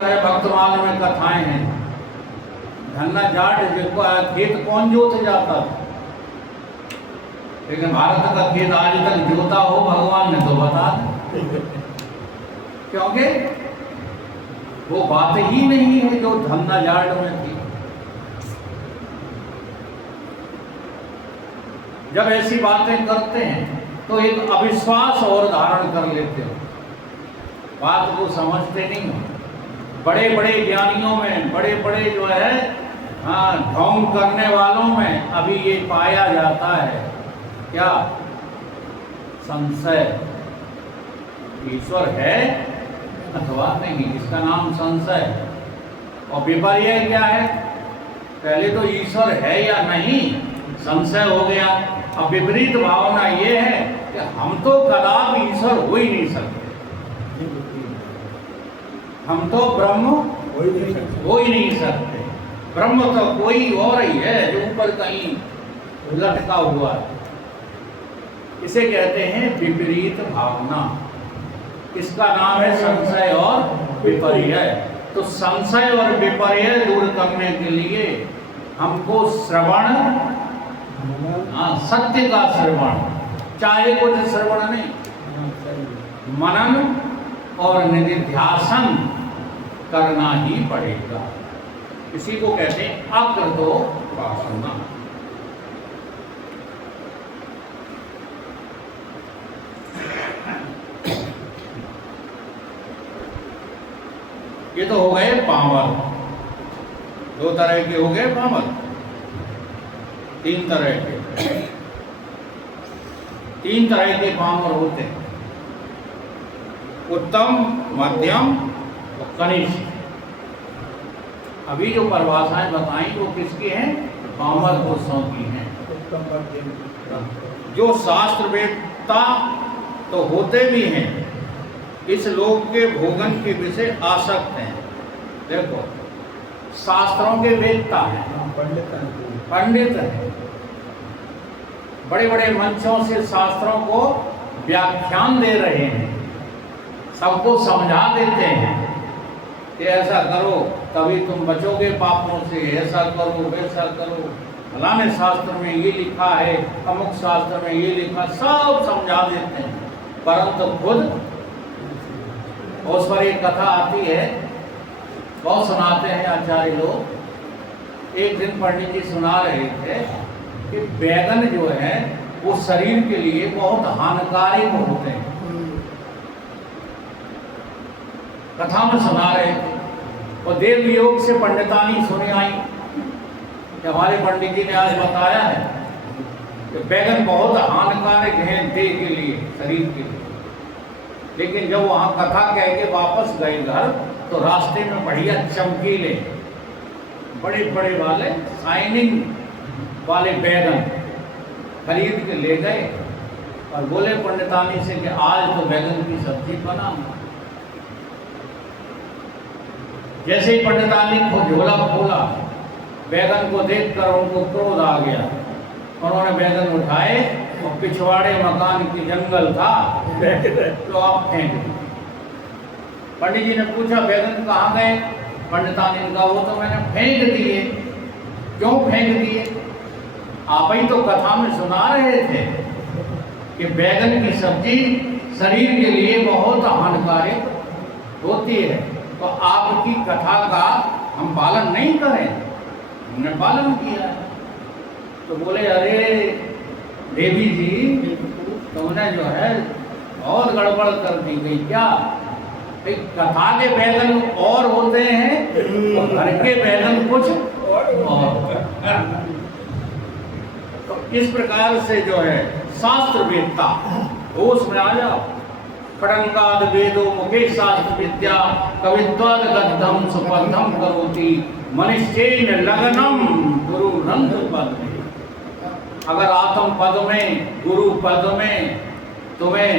भक्तमाल में कथाएं हैं। धन्ना जाट जिसको खेत कौन जोत जाता था, लेकिन भारत का खेत आज तक जोता हो भगवान ने तो बता दें, क्योंकि वो बात ही नहीं है जो धन्ना जाट में थी। जब ऐसी बातें करते हैं तो एक अविश्वास और धारण कर लेते हो, बात को समझते नहीं हो। बड़े बड़े ज्ञानियों में, बड़े बड़े जो है ढोंग करने वालों में अभी ये पाया जाता है क्या? संशय। ईश्वर है अथवा नहीं, इसका नाम संशय है। और विपर्य क्या है? पहले तो ईश्वर है या नहीं संशय हो गया। अब विपरीत भावना ये है कि हम तो कदापि ईश्वर हो ही नहीं सकते, हम तो ब्रह्म हो ही नहीं सकते। ब्रह्म तो कोई और ही है जो ऊपर कहीं लटका हुआ है। इसे कहते हैं विपरीत भावना। इसका नाम है संशय और विपर्य। तो संशय और विपर्य दूर करने के लिए हमको श्रवण, सत्य का श्रवण, चाहे कुछ श्रवण नहीं, मनन और निधिध्यासन करना ही पड़ेगा। इसी को कहते हैं अकृतोपासना। ये तो हो गए पामर। दो तरह के हो गए पामर, तीन तरह के पामर होते हैं, उत्तम, मध्यम और कनिष्ठ। अभी जो परिभाषाएं बताई वो किसकी हैं? पामर पुरुषों की हैं। जो शास्त्रवेत्ता तो होते भी हैं, इस लोक के भोगन के विषय आसक्त हैं। देखो, शास्त्रों के वेत्ता हैं, पंडित हैं, बड़े बड़े मंचों से शास्त्रों को व्याख्यान दे रहे हैं, सबको समझा देते हैं कि ऐसा करो तभी तुम बचोगे पापों से, ऐसा करो वैसा करो, फलाने शास्त्र में ये लिखा है, अमुक शास्त्र में ये लिखा, सब समझा देते हैं। परंतु खुद उस पर एक कथा आती है, बहुत सुनाते हैं आचार्य लोग। एक दिन पंडित जी सुना रहे थे कि बैगन जो है वो शरीर के लिए बहुत हानिकारक होते हैं। कथा में सुना रहे थे और देव वियोग से पंडितानी सुनी आई कि हमारे पंडित जी ने आज बताया है कि बैगन बहुत हानिकारक है देह के लिए, शरीर के लिए। लेकिन जब वहाँ कथा कह के वापस गए घर तो रास्ते में बढ़िया चमकीले बड़े बड़े वाले शाइनिंग वाले बैगन खरीद के ले गए और बोले पंडितानी से कि आज तो बैगन की सब्जी बनाऊंगा। जैसे ही पंडितानी को झोला खोला, बैगन को देखकर उनको क्रोध आ गया। उन्होंने बैगन उठाए और पिछवाड़े मकान की जंगल था तो आप फेंक दिए। पंडित जी ने पूछा बैगन कहाँ गए? पंडितानी ने कहा वो तो मैंने फेंक दिए। क्यों फेंक दिए? आप ही तो कथा में सुना रहे थे कि बैगन की सब्जी शरीर के लिए बहुत हानिकारक होती है, तो आपकी कथा का हम पालन नहीं करें? हमने पालन किया। तो बोले अरे देवी जी, तुमने जो है बहुत गड़बड़ कर दी गई। क्या? कथा के बैगन और होते हैं और घर के बैगन कुछ और। तो इस प्रकार से जो है शास्त्रवेत्ता, होश में आ जाओ। खड़ंगाद वेदो मुखे शास्त्र विद्या कवित्वाद गद्धम सुपद्धम करोति मनुष्येन लगनम गुरु रंध पद में। अगर आत्म पद में, गुरु पद में तुम्हें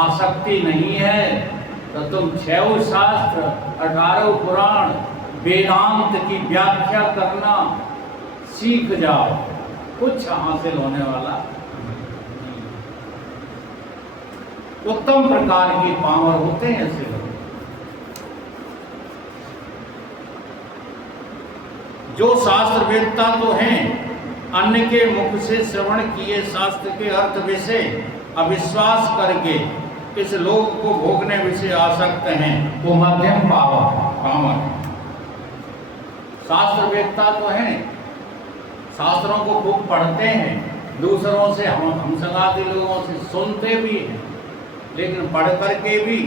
आसक्ति नहीं है तो तुम 6 शास्त्र, 18 पुराण, वेदांत की व्याख्या करना सीख जाओ, कुछ हासिल होने वाला। उत्तम प्रकार के पामर होते हैं ऐसे लोग। जो शास्त्र वेदता तो हैं, अन्य के मुख से श्रवण किए शास्त्र के अर्थ विषय अविश्वास करके इस लोक को भोगने विषय आसक्त हैं, वो मध्यम पामर। शास्त्र वेदता तो हैं, शास्त्रों को खूब पढ़ते हैं, दूसरों से हम संगाती लोगों से सुनते भी हैं, लेकिन पढ़ करके भी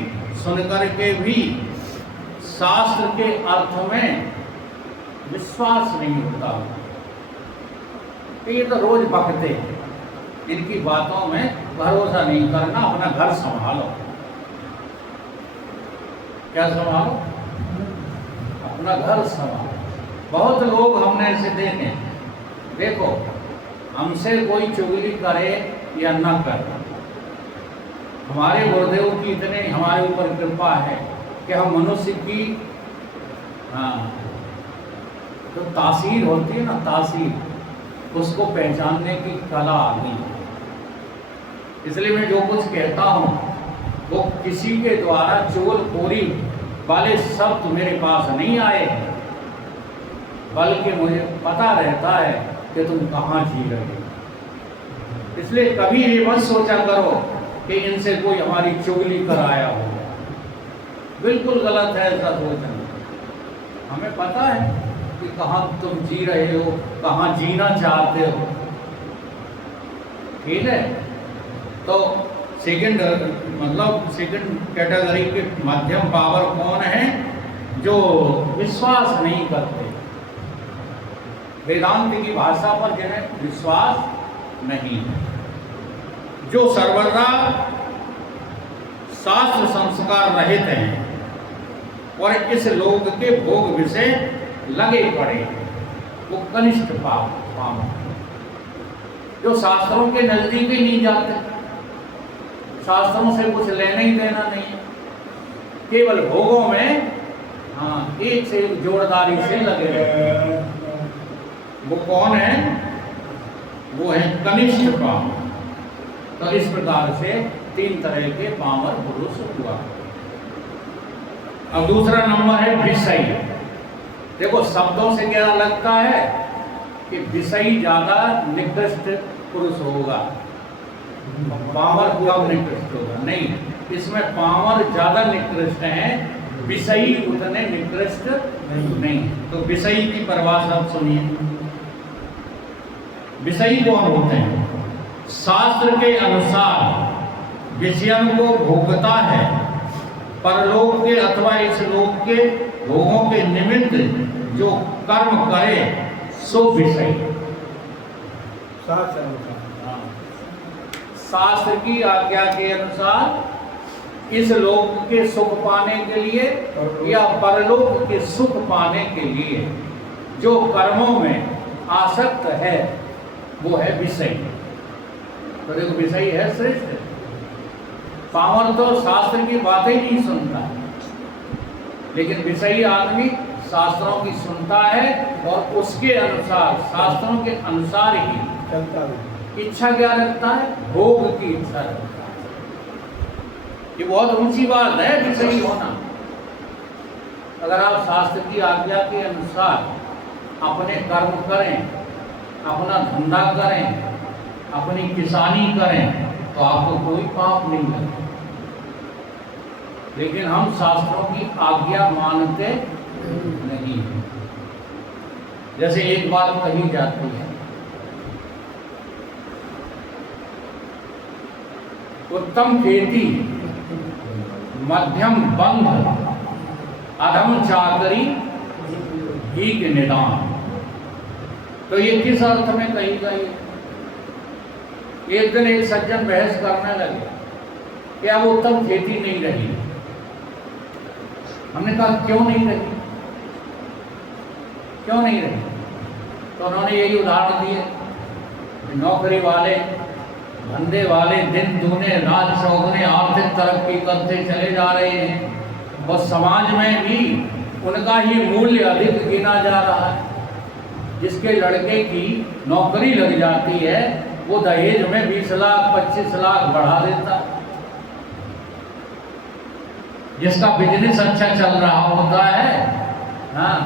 सुन करके भी शास्त्र के अर्थ में विश्वास नहीं होता। ये तो रोज बकते हैं, इनकी बातों में भरोसा नहीं करना, अपना घर संभालो। क्या संभालो? अपना घर संभालो। बहुत लोग हमने ऐसे देखे, देखो हमसे कोई चुगली करे या न करे, हमारे गुरुदेव की इतने हमारे ऊपर कृपा है कि हम मनुष्य की जो तासीर होती है ना, तासीर, उसको पहचानने की कला आ गई। इसलिए मैं जो कुछ कहता हूँ वो किसी के द्वारा चुगलखोरी वाले शब्द मेरे पास नहीं आए, बल्कि मुझे पता रहता है कि तुम कहाँ जी रहे हो। इसलिए कभी ये मत सोचा करो कि इनसे कोई हमारी चुगली कराया हो, बिल्कुल गलत है ऐसा सोचना। हमें पता है कि कहाँ तुम जी रहे हो, कहाँ जीना चाहते हो, ठीक है। तो सेकंड कैटेगरी के मध्यम पावर कौन है? जो विश्वास नहीं करते, वेदांत की भाषा पर जिन्हें विश्वास नहीं है, जो सर्वदा शास्त्र संस्कार रहित हैं और इस लोक के भोग विषय लगे पड़े, वो कनिष्ठ पामर, जो शास्त्रों के नजदीक ही नहीं जाते, शास्त्रों से कुछ लेना ही देना नहीं है, केवल भोगों में एक से एक जोड़दारी से लगे रहते हैं। वो कौन है? वो है कनिष्ठ पामर। तो इस प्रकार से 3 तरह के पामर पुरुष हुआ। अब दूसरा नंबर है विषयी। देखो शब्दों से क्या लगता है कि विषयी ज्यादा निकृष्ट पुरुष होगा, पामर कम निकृष्ट होगा। नहीं, इसमें पामर ज्यादा निकृष्ट हैं, विषयी उतने निकृष्ट नहीं। तो विषयी की परिभाषा सुनिए। विषयी कौन होते हैं? शास्त्र के अनुसार विषयन को भोगता है, परलोक के अथवा इस लोक के भोगों के निमित्त जो कर्म करे सो विषय। शास्त्र की आज्ञा के अनुसार इस लोक के सुख पाने के लिए या परलोक के सुख पाने के लिए जो कर्मों में आसक्त है वो है विषय। तो देखो विषय है श्रेष्ठ। पामर तो शास्त्र की बातें ही नहीं सुनता है, लेकिन विषयी आदमी शास्त्रों की सुनता है और उसके अनुसार, शास्त्रों के अनुसार ही चलता है। इच्छा क्या रखता है? भोग की इच्छा रखता है। ये बहुत ऊंची बात है विषयी होना। अगर आप शास्त्र की आज्ञा के अनुसार अपने कर्म करें, अपना धंधा करें, अपनी किसानी करें, तो आपको कोई पाप नहीं लगता। लेकिन हम शास्त्रों की आज्ञा मानते नहीं। जैसे एक बात कही जाती है, उत्तम खेती मध्यम बंध अधम चाकरी ही के निदान। तो ये किस अर्थ में कही गई? एक दिन एक सज्जन बहस करने लगे कि अब उत्तम खेती नहीं रही। हमने कहा क्यों नहीं रही, क्यों नहीं रही? तो उन्होंने यही उदाहरण दिए, नौकरी वाले, धंधे वाले दिन दूने रात चौगुने आर्थिक तरक्की करते चले जा रहे हैं और समाज में भी उनका ही मूल्य अधिक गिना जा रहा है। जिसके लड़के की नौकरी लग जाती है वो दहेज में 20 लाख 25 लाख बढ़ा देता। जिसका बिजनेस अच्छा चल रहा होता है, हाँ,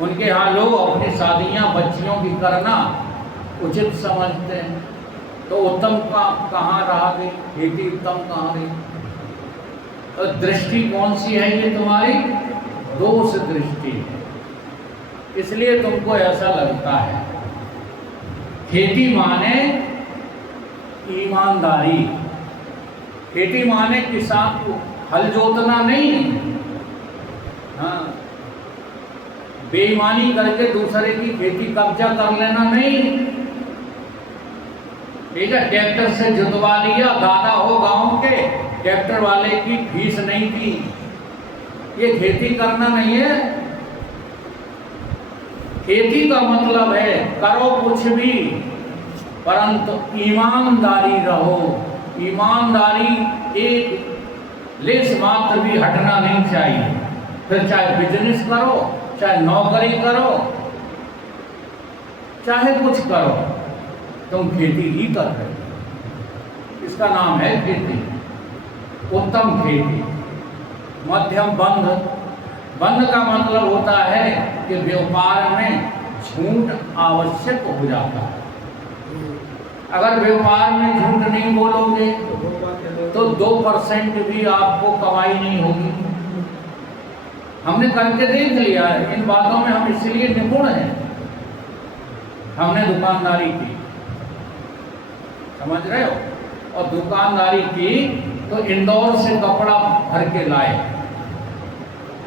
उनके यहाँ लोग अपनी शादियाँ बच्चियों की करना उचित समझते हैं। तो उत्तम का कहाँ रहा गई, खेती उत्तम कहाँ गई? तो दृष्टि कौन सी है ये तुम्हारी? दोष दृष्टि है, इसलिए तुमको ऐसा लगता है। खेती माने ईमानदारी, खेती माने किसान को हल जोतना नहीं, हाँ, बेईमानी करके दूसरे की खेती कब्जा कर लेना नहीं। ठीक है, ट्रैक्टर से जुतवा लिया, दादा हो गांव के, ट्रैक्टर वाले की फीस नहीं दी, ये खेती करना नहीं है। खेती का मतलब है करो कुछ भी परंतु ईमानदारी रहो। ईमानदारी एक लेस मात्र भी हटना नहीं चाहिए। फिर चाहे बिजनेस करो, चाहे नौकरी करो, चाहे कुछ करो, तुम खेती ही कर रहे हो। इसका नाम है खेती। उत्तम खेती। मध्यम बंध। बंध का मतलब होता है कि व्यापार में झूठ आवश्यक हो जाता है। अगर व्यापार में झूठ नहीं बोलोगे तो 2% भी आपको कमाई नहीं होगी। हमने करके देख लिया है, इन बातों में हम इसलिए निपुण हैं। हमने दुकानदारी की, समझ रहे हो, और दुकानदारी की तो इंदौर से कपड़ा भर के लाए।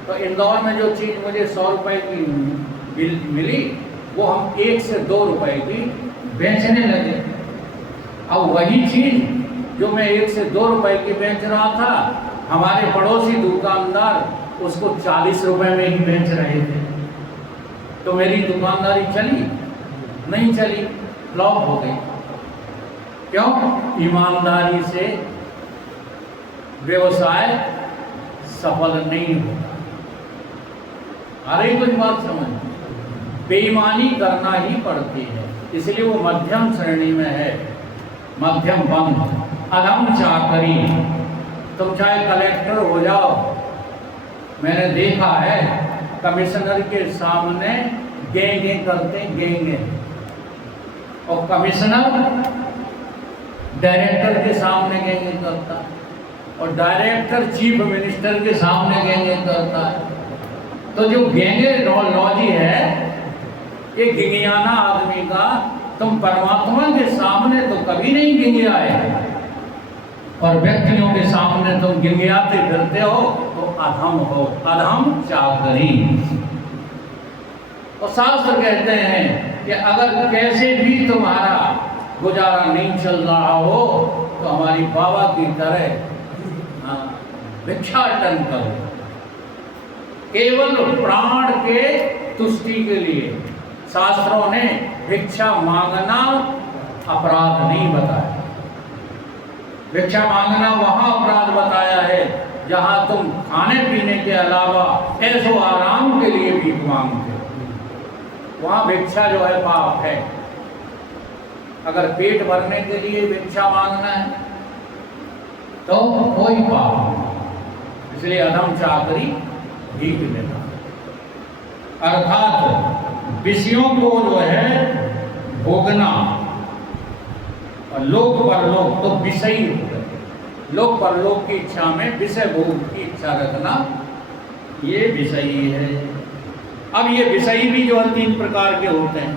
तो इंदौर में जो चीज़ मुझे 100 रुपए की मिली वो हम 1 से 2 रुपए की बेचने लगे। अब वही चीज़ जो मैं 1 से 2 रुपए की बेच रहा था, हमारे पड़ोसी दुकानदार उसको 40 रुपए में ही बेच रहे थे। तो मेरी दुकानदारी चली? नहीं चली, फ्लॉप हो गई। क्यों? ईमानदारी से व्यवसाय सफल नहीं होता। अरे कुछ बात समझ, बेईमानी करना ही पड़ती है, इसलिए वो मध्यम श्रेणी में है। मध्यम बंध। अधम चाकरी। तुम चाहे कलेक्टर हो जाओ, मैंने देखा है कमिश्नर के सामने गेंगे करते गेंगे, और कमिश्नर डायरेक्टर के सामने गेंगे करता है, और डायरेक्टर चीफ मिनिस्टर के सामने गेंगे करता है। तो जो गेंगेलॉजी है ये गिंगियाना आदमी का, तुम परमात्मा के सामने तो कभी नहीं गिंगियाए, और व्यक्तियों के सामने तुम गिंगियाते फिरते हो तो अधम हो। अधम चाकरी। और शास्त्र कहते हैं कि अगर कैसे भी तुम्हारा गुजारा नहीं चल रहा हो तो हमारी बाबा की तरह भिक्षाटन करो, केवल प्राण के तुष्टि के लिए। शास्त्रों ने भिक्षा मांगना अपराध नहीं बताया। भिक्षा मांगना वहाँ अपराध बताया है जहाँ तुम खाने पीने के अलावा ऐसो आराम के लिए भीख मांगते हो। वहाँ भिक्षा जो है पाप है। अगर पेट भरने के लिए भिक्षा मांगना है तो कोई पाप नहीं। इसलिए अधम चाकरी भीख देना, अर्थात विषयों को जो है भोगना। और लोक परलोक तो विषयी हो गए। लोक परलोक की इच्छा में विषय भोग की इच्छा रखना, ये विषयी है। अब ये विषयी भी जो है 3 प्रकार के होते हैं।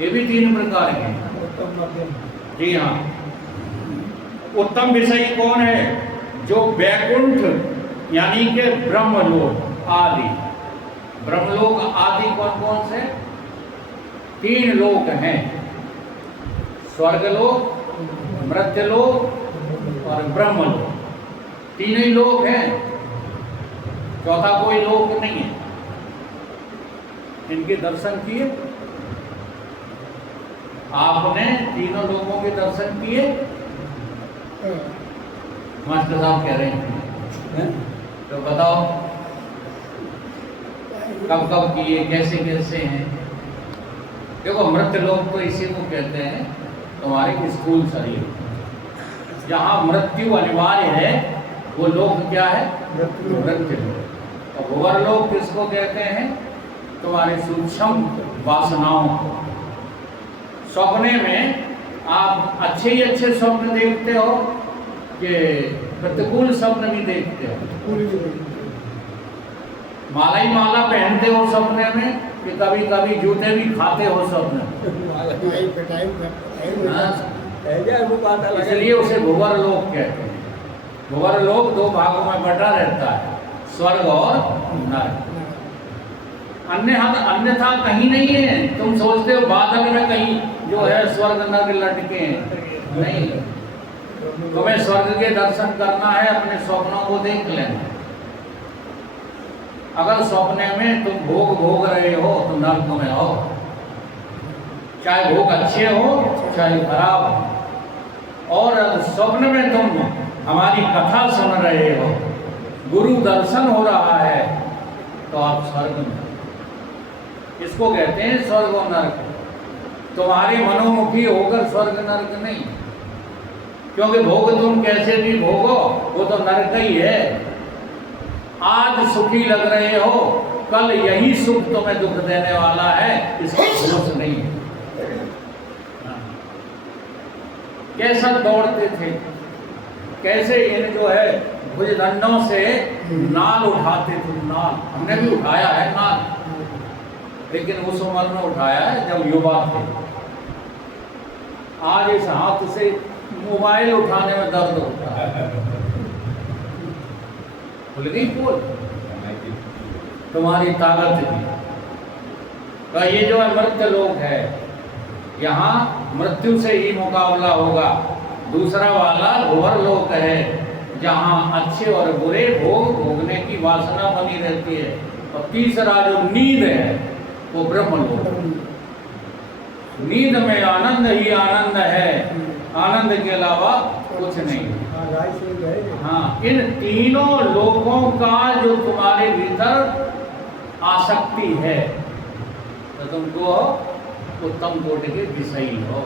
ये भी 3 प्रकार के। जी हाँ। उत्तम विषयी कौन है? जो वैकुंठ यानी कि ब्रह्मलोक आदि। ब्रह्मलोक आदि कौन कौन से? 3 लोक हैं, स्वर्गलोक, मृत्यलोक और ब्रह्मलोक। 3 ही लोक हैं, चौथा कोई लोक नहीं है। इनके दर्शन किए आपने? तीनों लोगों के दर्शन किए? मास्टर साहब कह रहे हैं तो बताओ कब कब किए, कैसे कैसे हैं? देखो, मृत्यु लोक तो इसी को कहते हैं तुम्हारे स्कूल शरीर, जहाँ मृत्यु अनिवार्य है। वो लोक क्या है? मृत्यु लोक। और वो भुवर लोक किसको कहते हैं? तुम्हारे सूक्ष्म वासनाओं को। सपने में आप अच्छे ही अच्छे स्वप्न देखते हो कि प्रतिकूल स्वप्न भी देखते हो? माला ही माला पहनते हो सपने में कि कभी कभी जूते भी खाते हो स्वप्न? इसलिए उसे भुवर लोक कहते हैं। भुवर लोक दो भागों में बटा रहता है, स्वर्ग और नरक। अन्यथा कहीं नहीं है। तुम सोचते हो बादल में कहीं जो है स्वर्ग नरक लटके हैं, नहीं। तुम्हें स्वर्ग के दर्शन करना है, अपने स्वप्नों को देख लेना। अगर सपने में तुम भोग रहे हो तो नरक में हो, चाहे भोग अच्छे हो चाहे खराब हो। और स्वप्न में तुम हमारी कथा सुन रहे हो, गुरु दर्शन हो रहा है, तो आप स्वर्ग में। इसको कहते हैं स्वर्ग और नरक। तुम्हारे मनोमुखी होकर स्वर्ग नरक नहीं, क्योंकि भोग तुम कैसे भी भोगो वो तो नरक ही है। आज सुखी लग रहे हो, कल यही सुख तुम्हें दुख देने वाला है, इसका भरोसा नहीं है। कैसा दौड़ते थे, कैसे इन जो है भुजदंडों से नाल उठाते थे। नाल हमने भी उठाया है नाल, लेकिन उस उम्र में उठाया है जब युवा थे। आज इस हाथ से मोबाइल उठाने में दर्द होता है। बोल गई बोल तुम्हारी ताकत थी। तो ये जो मृत्यु लोक है, यहाँ मृत्यु से ही मुकाबला होगा। दूसरा वाला भुवर लोक है, जहाँ अच्छे और बुरे भोग भोगने की वासना बनी रहती है। और तीसरा जो नींद है वो ब्रह्म लोक। नींद में आनंद ही आनंद है, आनंद के अलावा कुछ नहीं। हाँ, इन तीनों लोगों का जो तुम्हारे भीतर आसक्ति है, तो तुमको उत्तम कोटि के विषयी हो।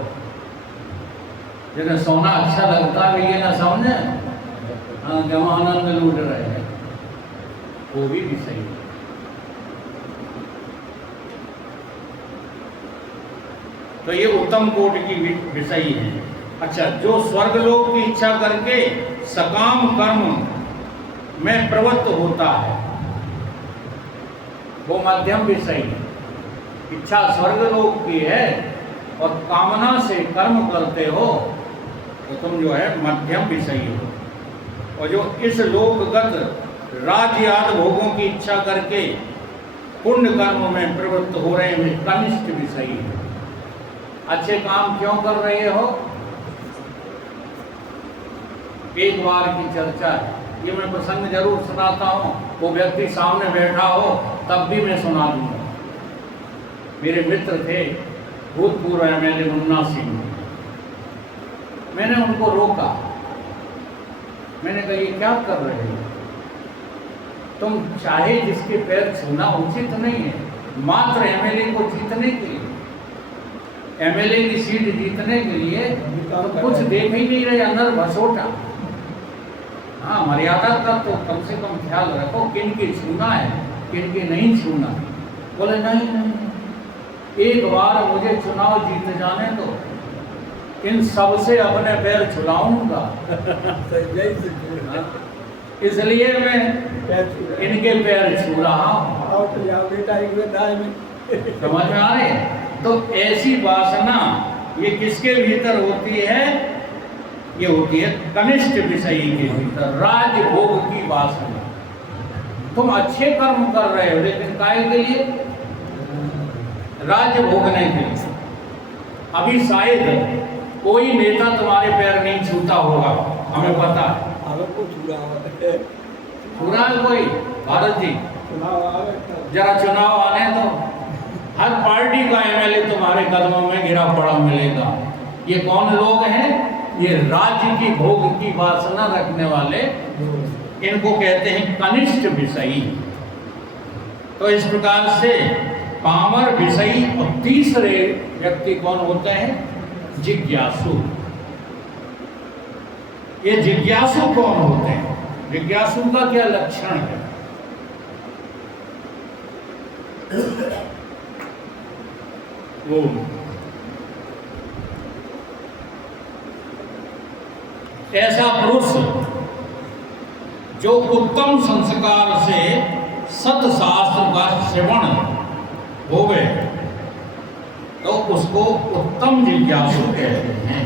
जिन्हें सोना अच्छा लगता है ये ना समझे, हाँ, जब आनंद लूट रहे हैं, वो भी विषयी है। तो ये उत्तम कोटि की विषयी है। अच्छा, जो स्वर्गलोक की इच्छा करके सकाम कर्म में प्रवृत्त होता है, वो मध्यम विषयी है। इच्छा स्वर्गलोक की है और कामना से कर्म करते हो तो तुम जो है मध्यम विषयी हो। और जो इस लोकगत राज्य आदि भोगों की इच्छा करके पुण्य कर्म में प्रवृत्त हो रहे हैं, कनिष्ठ विषयी है। अच्छे काम क्यों कर रहे हो? एक बार की चर्चा है, ये मैं प्रसंग जरूर सुनाता हूँ। वो व्यक्ति सामने बैठा हो तब भी मैं सुना दूंगा। मेरे मित्र थे भूतपूर्व एमएलए मुन्ना सिंह। मैंने उनको रोका, मैंने कहा ये क्या कर रहे हो? तुम चाहे जिसके पैर छूना उचित नहीं है, मात्र एमएलए को जीतने के लिए, एमएलए की सीट जीतने के लिए तो कुछ देख ही नहीं रहे, अंदर भसोटा। हाँ, मर्यादा का तो कम से कम ख्याल रखो, किन की छूना है किन की नहीं छूना। बोले नहीं नहीं, एक बार मुझे चुनाव जीत जाने दो, इन सब से अपने पैर छुलाऊंगा। इसलिए मैं इनके पैर छू रहा हूँ। समझ में आ रही है? तो ऐसी वासना ये किसके भीतर होती है? ये होती है कनिष्ठ विषयी के भीतर, राज भोग की वासना। तुम अच्छे कर्म कर रहे हो, लेकिन काय के लिए? राज्य भोगने के लिए। अभी शायद कोई नेता तुम्हारे पैर नहीं छूता होगा, हमें पता है। छूना है कोई? भारत जी जरा चुनाव आने तो हर पार्टी का एमएलए तुम्हारे कदमों में गिरा पड़ा मिलेगा। ये कौन लोग हैं? ये राज्य की भोग की वासना रखने वाले, इनको कहते हैं कनिष्ठ विषयी। तो इस प्रकार से पामर विषयी और तीसरे व्यक्ति कौन होते हैं? जिज्ञासु। ये जिज्ञासु कौन होते हैं? जिज्ञासु का क्या लक्षण है? ओम। ऐसा पुरुष जो उत्तम संस्कार से सतशास्त्र का श्रवण होवे तो उसको उत्तम जिज्ञासु कहते हैं।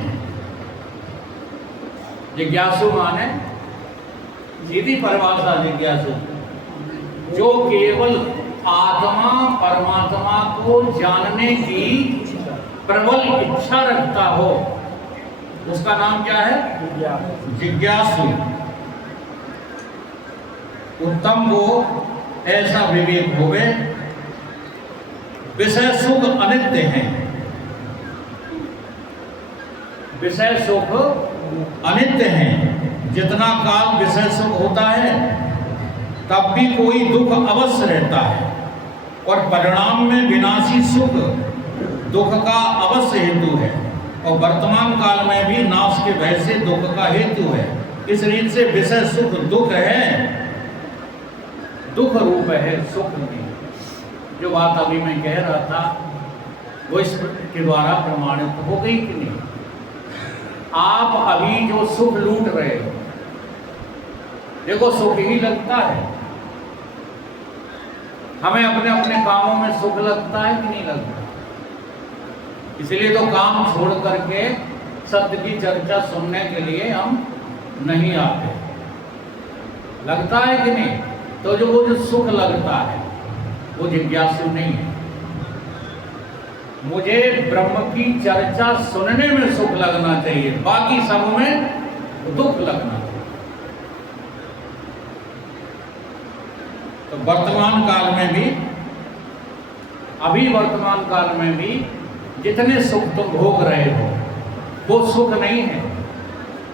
जिज्ञासु माने सीधी परिभाषा जिज्ञासु जो केवल आत्मा परमात्मा को जानने की प्रबल इच्छा रखता हो, उसका नाम क्या है? जिज्ञासु। उत्तम को ऐसा विवेक होवे, विषय सुख अनित्य है, विषय सुख अनित्य है। जितना काल विषय सुख होता है तब भी कोई दुख अवश्य रहता है, और परिणाम में विनाशी सुख दुख का अवश्य हेतु है, और वर्तमान काल में भी नाश के भय से दुख का हेतु है। इस रीत से विषय सुख दुख है, दुख रूप है, सुख नहीं। जो बात अभी मैं कह रहा था वो इस के द्वारा प्रमाणित हो गई कि नहीं? आप अभी जो सुख लूट रहे हो, देखो सुख ही लगता है। हमें अपने अपने कामों में सुख लगता है कि नहीं लगता? इसलिए तो काम छोड़ करके सत्य की चर्चा सुनने के लिए हम नहीं आते। लगता है कि नहीं? तो वो जो सुख लगता है वो जिज्ञासु नहीं है। मुझे ब्रह्म की चर्चा सुनने में सुख लगना चाहिए, बाकी सब में दुख लगना चाहिए। तो वर्तमान काल में भी, अभी वर्तमान काल में भी जितने सुख तुम भोग रहे हो वो सुख नहीं है,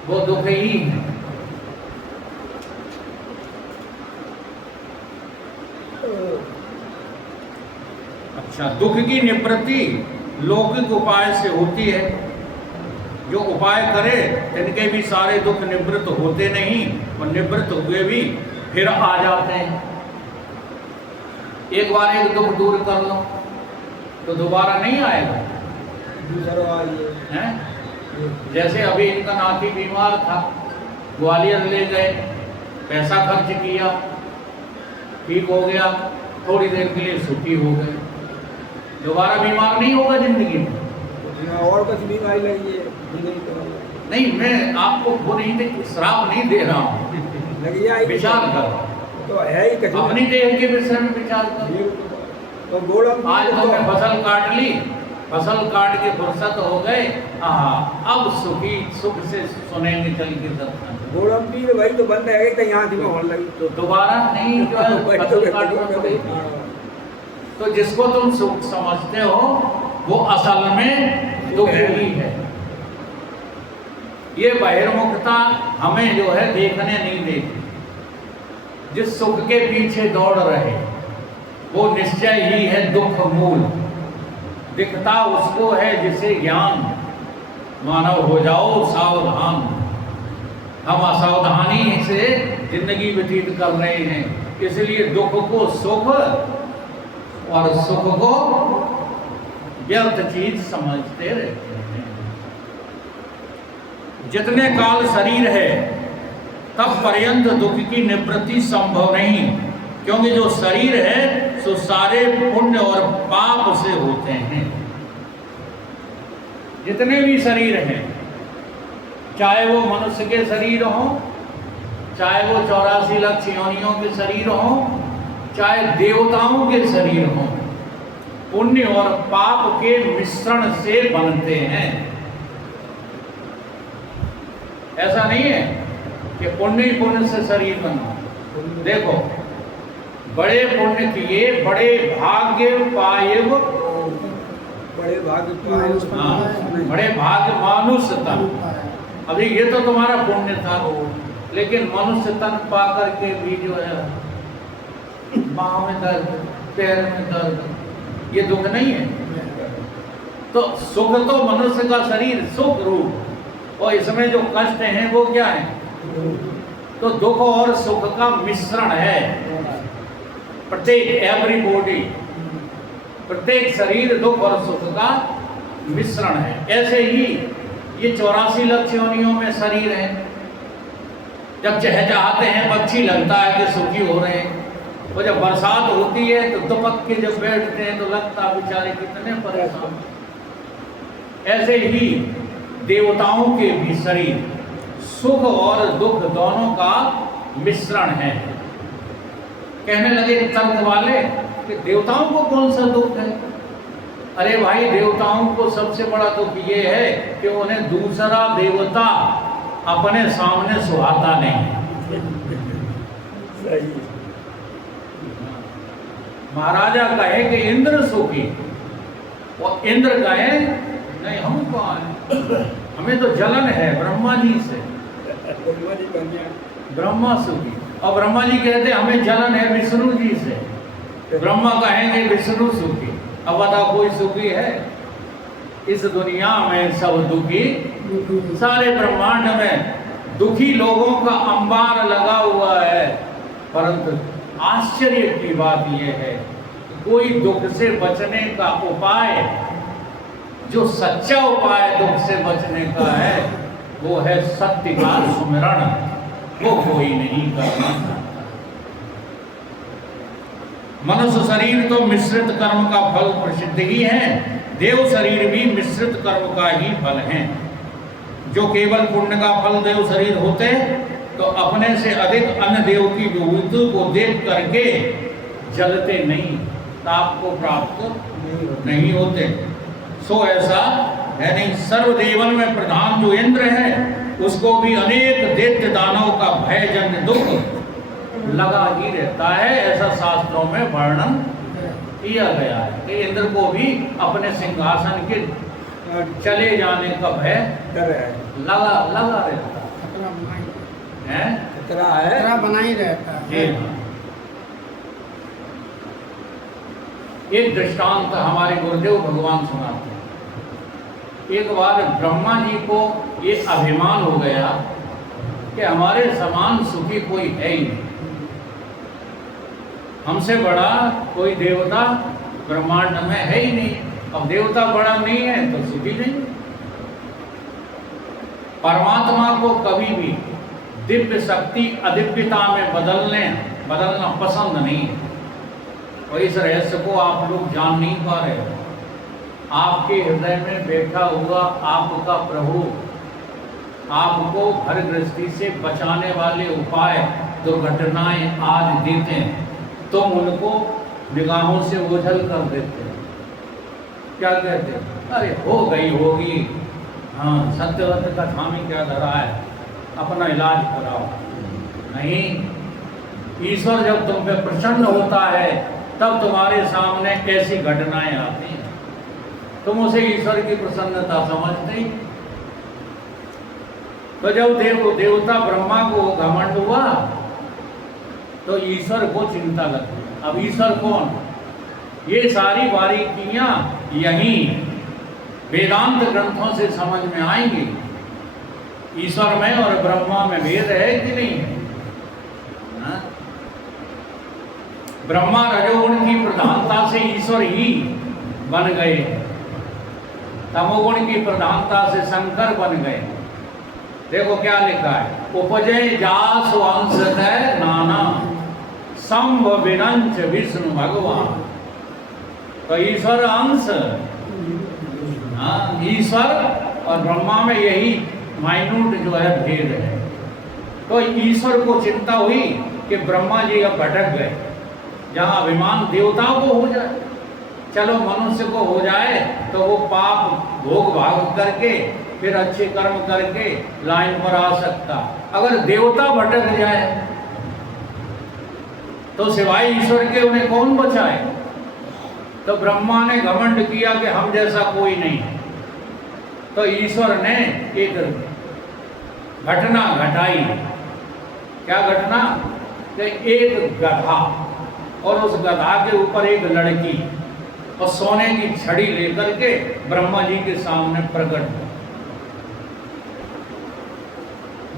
वो दुख ही है। अच्छा, दुख की निवृत्ति लौकिक उपाय से होती है। जो उपाय करे इनके भी सारे दुख निवृत्त होते नहीं, और निवृत्त हुए भी फिर आ जाते हैं। एक बार एक दुख दूर कर लो तो दोबारा नहीं आएगा, हैं? जैसे अभी इनका नाती बीमार था, ग्वालियर ले गए, पैसा खर्च किया, ठीक हो गया, थोड़ी देर के लिए सुखी हो गए, दोबारा बीमार नहीं होगा जिंदगी में। और कुछ बीमारी लगी है नहीं, मैं आपको वो नहीं दे, श्राप नहीं दे रहा हूँ, विचार कर रहा हूँ। तो है ही अपनी देह के विषय में विचार कर। तो आज तुमने फसल काट ली, फसल काट के फुर्सत हो गए, अब सुखी सुख से सुनेंगे चल के सत्संग। गोड़म पीर वही तो बंद है कहीं यहाँ थी होने लगी, तो दोबारा नहीं जो है फसल काटना पड़ेगा। तो जिसको तुम सुख समझते हो वो असल में दुख ही है। ये बहिर्मुखता हमें जो है देखने नहीं देती। जिस सुख के पीछे दौड़ रहे वो निश्चय ही है दुख मूल। दिखता उसको है जिसे ज्ञान, मानव हो जाओ सावधान। हम असावधानी से जिंदगी व्यतीत कर रहे हैं, इसलिए दुख को सुख और सुख को व्यर्थ चीज समझते रहते हैं। जितने काल शरीर है तब पर्यंत दुख की निवृत्ति संभव नहीं, क्योंकि जो शरीर है सो सारे पुण्य और पाप से होते हैं। जितने भी शरीर हैं, चाहे वो मनुष्य के शरीर हो, चाहे वो 84 लाख योनियों के शरीर हो, चाहे देवताओं के शरीर हो, पुण्य और पाप के मिश्रण से बनते हैं। ऐसा नहीं है कि पुण्य ही पुण्य से शरीर बना। देखो, बड़े पुण्य किए, बड़े भाग्य पाए, बड़े भाग्य पाए, हाँ, बड़े भाग्य मनुष्य तन। अभी ये तो तुम्हारा पुण्य था, लेकिन मनुष्य तन पा करके भी जो है बाहों में दर्द, पैर में दर्द, ये दुख नहीं है। तो सुख तो मनुष्य का शरीर सुख रूप, और इसमें जो कष्ट हैं वो क्या है? तो दुख और सुख का मिश्रण है। प्रत्येक एवरीबॉडी प्रत्येक शरीर दुख और सुख का मिश्रण है। ऐसे ही ये 84 लाख योनियों में शरीर है। जब चहचहाते हैं पक्षी लगता है कि सुखी हो रहे हैं, और जब बरसात होती है तो दुपक के जब बैठते हैं तो लगता बेचारे कितने परेशान। ऐसे ही देवताओं के भी शरीर सुख और दुख दोनों का मिश्रण है। कहने लगे तर्क वाले कि देवताओं को कौन सा दुख है? अरे भाई, देवताओं को सबसे बड़ा दुख ये है कि उन्हें दूसरा देवता अपने सामने सुहाता नहीं। सही। महाराजा कहे कि इंद्र सुखी, और इंद्र कहे नहीं हम कहाँ हैं, हमें तो जलन है ब्रह्मा जी से। ब्रह्मा सुखी, और ब्रह्मा जी कहते हमें जलन है विष्णु जी से। ब्रह्मा कहेंगे विष्णु सुखी। अब बताओ कोई सुखी है? इस दुनिया में सब दुखी, सारे ब्रह्मांड में दुखी लोगों का अंबार लगा हुआ है। परंतु आश्चर्य की बात यह है कि कोई दुख से बचने का उपाय, जो सच्चा उपाय दुख से बचने का है, वो है सत्य का सुमिरण। वो कोई नहीं करना चाहता। मनुष्य शरीर तो मिश्रित कर्म का फल प्रसिद्ध ही है, देव शरीर भी मिश्रित कर्म का ही फल है। जो केवल पुण्य का फल देव शरीर होते तो अपने से अधिक अन्य देव की विभूति को देख करके जलते नहीं, ताप को प्राप्त नहीं होते। सो ऐसा है नहीं। सर्वदेवन में प्रधान जो इंद्र है, उसको भी अनेक दैत्य दानव का भयजन्य दुख लगा ही रहता है। ऐसा शास्त्रों में वर्णन किया गया है कि इंद्र को भी अपने सिंहासन के चले जाने का भय लगा रहता है। खतरा बना ही रहता है। जी हाँ। एक दृष्टांत हमारे गुरुदेव भगवान सुनाते हैं। एक बार ब्रह्मा जी को ये अभिमान हो गया कि हमारे समान सुखी कोई है ही नहीं, हमसे बड़ा कोई देवता ब्रह्मांड में है ही नहीं। अब देवता बड़ा नहीं है तो सुखी नहीं। परमात्मा को कभी भी दिव्य शक्ति अदिव्यता में बदलना पसंद नहीं है। और इस रहस्य को आप लोग जान नहीं पा रहे हो। आपके हृदय में बैठा हुआ आपका प्रभु आपको घर गृहस्थी से बचाने वाले उपाय, दुर्घटनाएं आज देते हैं, तुम उनको निगाहों से ओझल कर देते हैं। क्या कहते हैं? अरे हो गई होगी, हाँ सत्यवत का थामी क्या धरा है, अपना इलाज कराओ। नहीं, ईश्वर जब तुम पे प्रसन्न होता है तब तुम्हारे सामने कैसी घटनाएं आती हैं, तुम उसे ईश्वर की प्रसन्नता समझते ही। तो जब देवता ब्रह्मा को घमंड हुआ तो ईश्वर को चिंता लगी। अब ईश्वर कौन? ये सारी बारीकियां यहीं वेदांत ग्रंथों से समझ में आएंगी। ईश्वर में और ब्रह्मा में भेद है कि नहीं है? हाँ? ब्रह्मा रजोगुण की प्रधानता से ईश्वर ही बन गए, तमोगुण की प्रधानता से शंकर बन गए। देखो क्या लिखा है, उपजय जासु अंशतः नाना संभ विरंच विष्णु भगवान। तो ईश्वर अंश, हाँ ईश्वर और ब्रह्मा में यही माइन्यूट जो है भेद है। तो ईश्वर को चिंता हुई कि ब्रह्मा जी अब भटक गए, जहाँ अभिमान देवताओं को हो जाए, चलो मनुष्य को हो जाए तो वो पाप भोग भाग करके फिर अच्छे कर्म करके लाइन पर आ सकता। अगर देवता भटक जाए तो सिवाय ईश्वर के उन्हें कौन बचाए? तो ब्रह्मा ने घमंड किया कि हम जैसा कोई नहीं है। तो ईश्वर ने एक घटना घटाई। क्या घटना? कि एक गधा और उस गधा के ऊपर एक लड़की और सोने की छड़ी लेकर के ब्रह्मा जी के सामने प्रकट हुआ।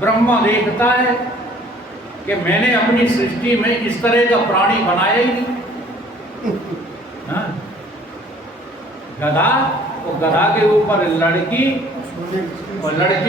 ब्रह्मा देखता है कि मैंने अपनी सृष्टि में इस तरह का प्राणी बनाया ही नहीं। हाँ? गधा, तो गधा के ऊपर लड़की और लड़की